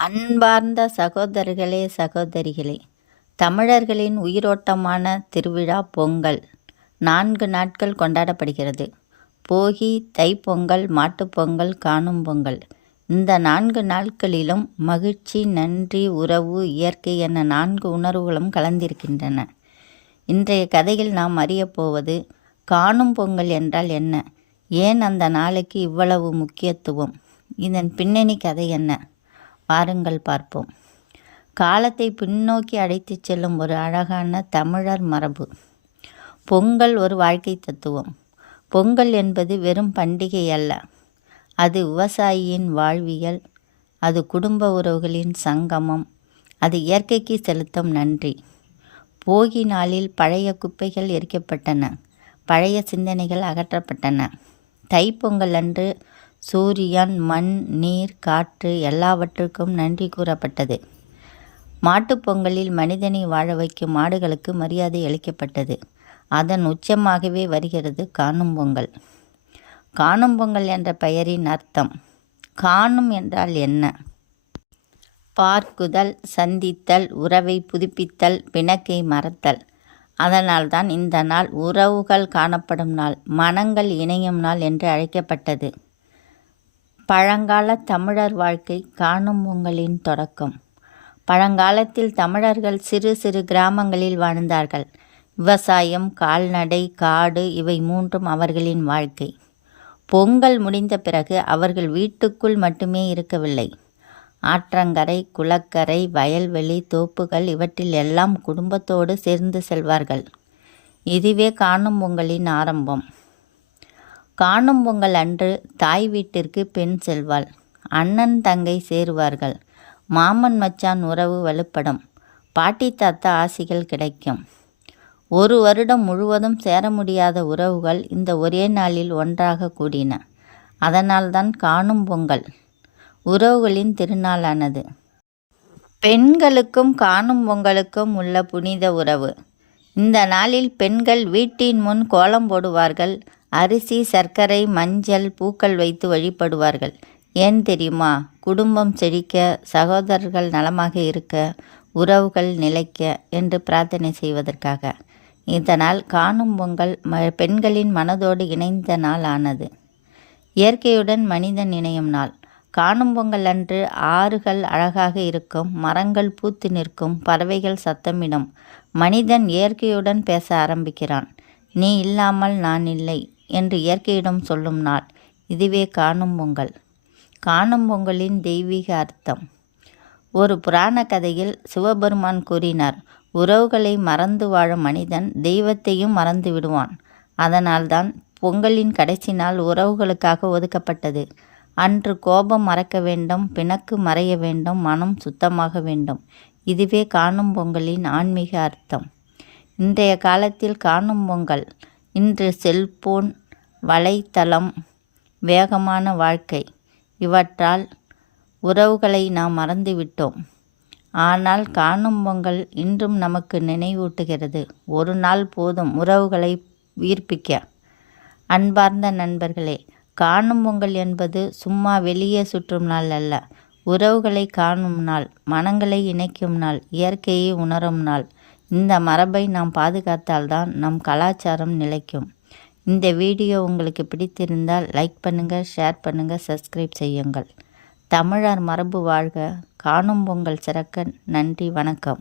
அன்பார்ந்த சகோதரர்களே சகோதரிகளே, தமிழர்களின் உயிரோட்டமான திருவிழா பொங்கல் 4 நாட்கள் கொண்டாடப்படுகிறது. போகி, தைப்பொங்கல், மாட்டுப்பொங்கல், காணும் பொங்கல். இந்த 4 நாட்களிலும் மகிழ்ச்சி, நன்றி, உறவு, இயற்கை என 4 உணர்வுகளும் கலந்திருக்கின்றன. இன்றைய கதையில் நாம் அறியப்போவது காணும் பொங்கல் என்றால் என்ன, ஏன் அந்த நாளுக்கு இவ்வளவு முக்கியத்துவம், இதன் பின்னணி கதை என்ன, வாருங்கள் பார்ப்போம். காலத்தை பின்னோக்கி அழைத்துச் செல்லும் ஒரு அழகான தமிழர் மரபு. பொங்கல் ஒரு வாழ்க்கை தத்துவம். பொங்கல் என்பது வெறும் பண்டிகை அல்ல, அது விவசாயியின் வாழ்வியல், அது குடும்ப உறவுகளின் சங்கமம், அது இயற்கைக்கு செலுத்தும் நன்றி. போகி நாளில் பழைய குப்பைகள் எரிக்கப்பட்டன, பழைய சிந்தனைகள் அகற்றப்பட்டன. தைப்பொங்கல் அன்று சூரியன், மண், நீர், காற்று எல்லாவற்றுக்கும் நன்றி கூறப்பட்டது. மாட்டுப்பொங்கலில் மனிதனை வாழ வைக்கும் மாடுகளுக்கு மரியாதை அளிக்கப்பட்டது. அதன் உச்சமாகவே வருகிறது காணும் பொங்கல். காணும் பொங்கல் என்ற பெயரின் அர்த்தம். காணும் என்றால் என்ன? பார்க்குதல், சந்தித்தல், உறவை புதுப்பித்தல், பிணக்கை மறத்தல். அதனால்தான் இந்த நாள் உறவுகள் காணப்படும் நாள், மனங்கள் இணையும் நாள் என்று அழைக்கப்பட்டது. பழங்கால தமிழர் வாழ்க்கை காணும் பொங்கலின் தொடக்கம். பழங்காலத்தில் தமிழர்கள் சிறு சிறு கிராமங்களில் வாழ்ந்தார்கள். விவசாயம், கால்நடை, காடு இவை 3ம் அவர்களின் வாழ்க்கை. பொங்கல் முடிந்த பிறகு அவர்கள் வீட்டுக்குள் மட்டுமே இருக்கவில்லை. ஆற்றங்கரை, குளக்கரை, வயல்வெளி, தோப்புகள் இவற்றில் எல்லாம் குடும்பத்தோடு சேர்ந்து செல்வார்கள். இதுவே காணும் பொங்கலின் ஆரம்பம். காணும் பொங்கல் அன்று தாய் வீட்டிற்கு பெண் செல்வாள். அண்ணன் தங்கை சேருவார்கள். மாமன் மச்சான் உறவு வலுப்படும். பாட்டி தாத்தா ஆசிகள் கிடைக்கும். ஒரு வருடம் முழுவதும் சேர முடியாத உறவுகள் இந்த ஒரே நாளில் ஒன்றாக கூடின. அதனால்தான் காணும் பொங்கல் உறவுகளின் திருநாளானது. பெண்களுக்கும் காணும் பொங்கலுக்கும் உள்ள புனித உறவு. இந்த நாளில் பெண்கள் வீட்டின் முன் கோலம் போடுவார்கள். அரிசி, சர்க்கரை, மஞ்சள், பூக்கள் வைத்து வழிபடுவார்கள். ஏன் தெரியுமா? குடும்பம் செழிக்க, சகோதரர்கள் நலமாக இருக்க, உறவுகள் நிலைக்க என்று பிரார்த்தனை செய்வதற்காக. இதனால் காணும் பொங்கல் பெண்களின் மனதோடு இணைந்த நாள் ஆனது. இயற்கையுடன் மனிதன் இணையும் நாள். காணும் பொங்கல் அன்று ஆறுகள் அழகாக இருக்கும், மரங்கள் பூத்து நிற்கும், பறவைகள் சத்தமிடும். மனிதன் இயற்கையுடன் பேச ஆரம்பிக்கிறான். நீ இல்லாமல் நான் இல்லை என்று இயற்கையிடம் சொல்லும் நாள். இதுவே காணும் பொங்கல். காணும் பொங்கலின் தெய்வீக அர்த்தம். ஒரு புராண கதையில் சிவபெருமான் கூறினார், உறவுகளை மறந்து வாழும் மனிதன் தெய்வத்தையும் மறந்து விடுவான். அதனால்தான் பொங்கலின் கடைசி நாள் உறவுகளுக்காக ஒதுக்கப்பட்டது. அன்று கோபம் மறக்க வேண்டும், பிணக்கு மறைய வேண்டும், மனம் சுத்தமாக வேண்டும். இதுவே காணும் பொங்கலின் ஆன்மீக அர்த்தம். இன்றைய காலத்தில் காணும் பொங்கல், இன்று செல்போன், வலைத்தளம், வேகமான வாழ்க்கை இவற்றால் உறவுகளை நாம் மறந்துவிட்டோம். ஆனால் காணும் பொங்கல் இன்றும் நமக்கு நினைவூட்டுகிறது, ஒரு நாள் போதும் உறவுகளை உயிர்ப்பிக்க. அன்பார்ந்த நண்பர்களே, காணும் பொங்கல் என்பது சும்மா வெளியே சுற்றும் நாள் அல்ல. உறவுகளை காணும் நாள், மனங்களை இணைக்கும் நாள், இயற்கையை உணரும் நாள். இந்த மரபை நாம் பாதுகாத்தால்தான் நம் கலாச்சாரம் நிலைக்கும். இந்த வீடியோ உங்களுக்கு பிடித்திருந்தால் லைக் பண்ணுங்கள், ஷேர் பண்ணுங்கள், சப்ஸ்கிரைப் செய்யுங்கள். தமிழர் மரபு வாழ்க, காணும் பொங்கல் சிறக்க. நன்றி, வணக்கம்.